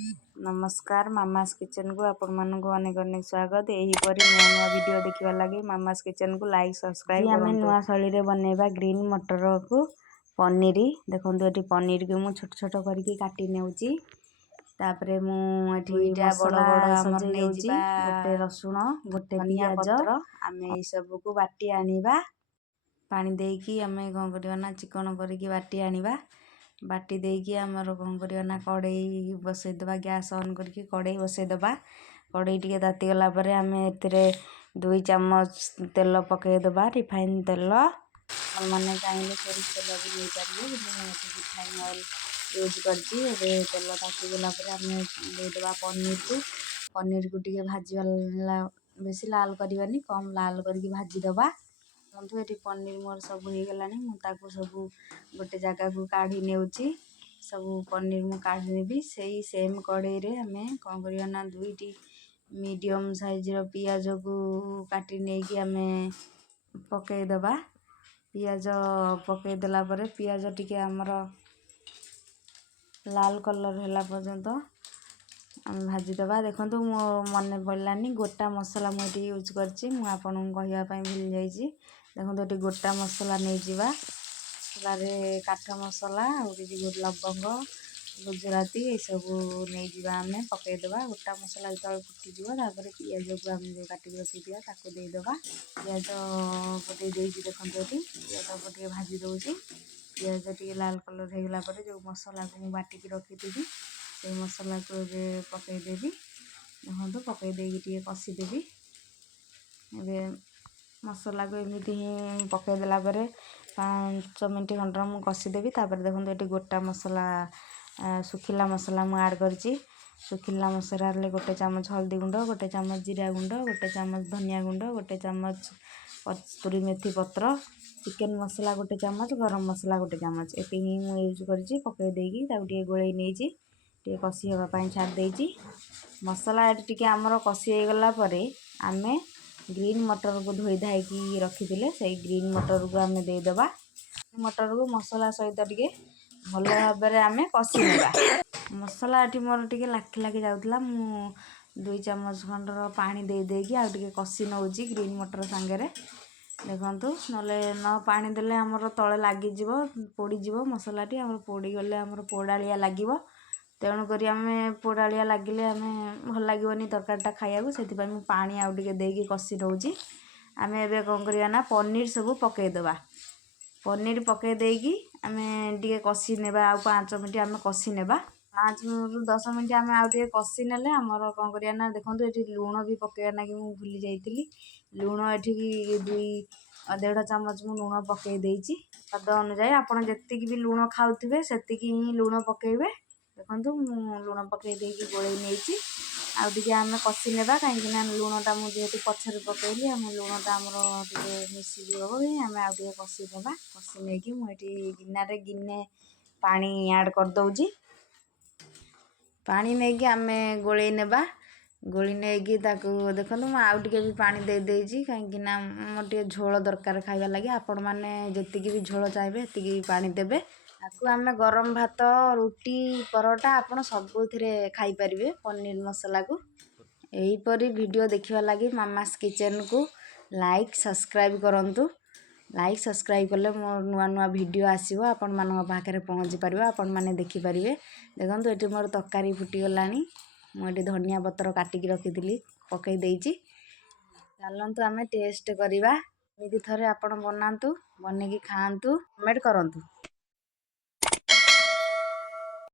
नमस्कार mama's kitchen को आपण मानक अनेक अनेक स्वागत। एहीपरी नुआ नुआ वीडियो देखिबा लागि मामास किचन को लाइक सब्सक्राइब करंतु। हमें नुआ शैली रे बनेबा ग्रीन मटर को पनीर। देखंतु एटी पनीर के मु छोट छोट करके काटी नेउची। तापरे मु एठी मसाला हमर नेउची गोटे रसुण गोटे पियाज आमे ई सब को बाटी आनिबा। पानी देकी आमे कोन करियो ना चिकन करके बाटी आनिबा। बाटी देकी आमर कोन करियो ना कड़ाई बसै दबा गैस ऑन करके कड़ाई बसै दबा। कड़ाई टिके ताती गला परे आमे एथिरे 2 चम्मच तेल पकै दबा रिफाइन तेल। माने चाहिले सोरिष तेल भी नै पारिबे मैं रिफाइन ऑयल यूज करची। एबे तेल ताती गला परे आमे दे दबा पनीर को टिके भाजी वाला बेसी लाल करबानी कम लाल करके भाजी दबा। बंधु एटी पनीर मोर सब हो गलानी मु ताको सब गोटे जगह को काढी नेउची। सब पनीर मु काढी नेबी सेही सेम कड़ाई रे हमें कोन करियो ना 2टी मीडियम साइज रो पियाज को काटी नेकी हमें पकै दबा। पियाज पकै देला परे पियाज टिके हमर लाल कलर होला पर्यंत हम भाजी दबा। देखंतु मो मने पड़लानी गोटा मसाला मु एटी यूज करची मु आपन कहिया पई भूल जाईची। देखंतु एटी गोटा मसाला नै जिबा लारे काठ मसाला और लवंग गुजराती ए सब नै जिबा हमें पकै दबा। गोटा मसाला जतल फुटी जिवो तापर पियाज को हम जो काटी रखी दिया ताको दे दबा। पियाज पटे देजी देखंतु एटी पियाज पटे भाजी दउची। पियाज टिके लाल कलर हे गला परे जो मसाला को मु बाटी के रखी देबी से मसाला को जे पकै देबी। देखंतु पकै देगी टिके कसी देबी। एबे मसाला को एमिति ही पकै देला परे 5 मिनिट खंडर मु कसी देबी। तापर देखंतु एटी गोटा मसाला सुखिला मसाला मु ऐड करची। सुखिला मसाला रे गोटे चम्मच हल्दी गुंड गोटे चम्मच जीरा गुंड गोटे चम्मच धनिया गुंड गोटे चम्मच कस्तूरी मेथी पत्र चिकन मसाला गोटे चम्मच गरम मसाला गोटे चम्मच एति ही मु यूज करची। पकै देगी ताउ टिके गोळै नेची टिके कसी हवा पई छाड देची। मसाला एटी टिके हमर कसी हे गला परे आमे ग्रीन मटर को धोई धाई की रखी दिले से ग्रीन मटर को आमे दे दबा। मटर को मसाला सहित टिके भलो भाबरे आमे कसी नेबा। मसाला एटी मोर टिके लाखी लाखी जाउतला मु 2 चम्मच खंडर पानी दे देकी आ टिके कसी नउची ग्रीन मटर संगे रे। देखंतु नले न पानी देले हमर तळे लागी जिवो पोडी जिवो मसाला टी हमर पोडी गले हमर पोडालिया लागिवो। तेणु करी आमे पोडालिया लागिले आमे भल लागिवनी तरकारीटा खाइयाबो सेति पई मु पानी आ टिके देकी कसी नउची। आमे एबे कोन करिया ना पनीर सब पकै दबा। पनीर पकै देकी आमे टिके कसी नेबा आ 5 मिनिट आमे कसी नेबा। 5 रु 10 मिनिट आमे आ टिके कसी नेले हमर कोन करिया ना देखंतु एटी लूण भी पकैया ना कि मु भूली जाईतिली। लूण एठी 1.5 चम्मच मु लूण पकै देईची। स्वाद अनुसार आपण जेतिकी भी लूण खाउथिबे सेतिकी ही लूण पकैबे। देखंतु मु लूण पकै देकी गोळै नेची आ टिके आमे कसी नेबा काहे कि ना लूणटा मु जेहेतु पछरे पकैली आमे लूणटा हमरो टिके मिसी जिवो भी आमे आ टिके कसी देबा। कसी नेकी मु एठी गिन्ने पानी ऐड कर दउची। पानी नेकी आमे गोळै नेबा। गोळी नेकी ताको देखंतु मु आ टिके भी पानी दे देईची काहे कि ना मोर टिके झोल दरकार खाइबा लागि आपण माने जेतिकी भी झोल चाहेबे सेतिकी पानी देबे। ताको आमे गरम भात रोटी परोटा आपण सबुथिरे खाइ परिबे पनीर मसाला को। एही परी वीडियो देखिबा लागि मामास किचन को लाइक सब्सक्राइब करंतु। लाइक सब्सक्राइब करले मोर नुआ नुआ वीडियो आसीबो आपण मानक पाखरे पहुंची परिबो आपण माने देखि परिबे। देखंतु एटी मोर तरकारी फुटी गलानी मु एटी धनिया पत्र काटी की रखिथिली पकै देईची। चलंतु आमे टेस्ट करिबा। एमिति थरे आपण बनांतु बनेकी खांतु कमेंट करंतु।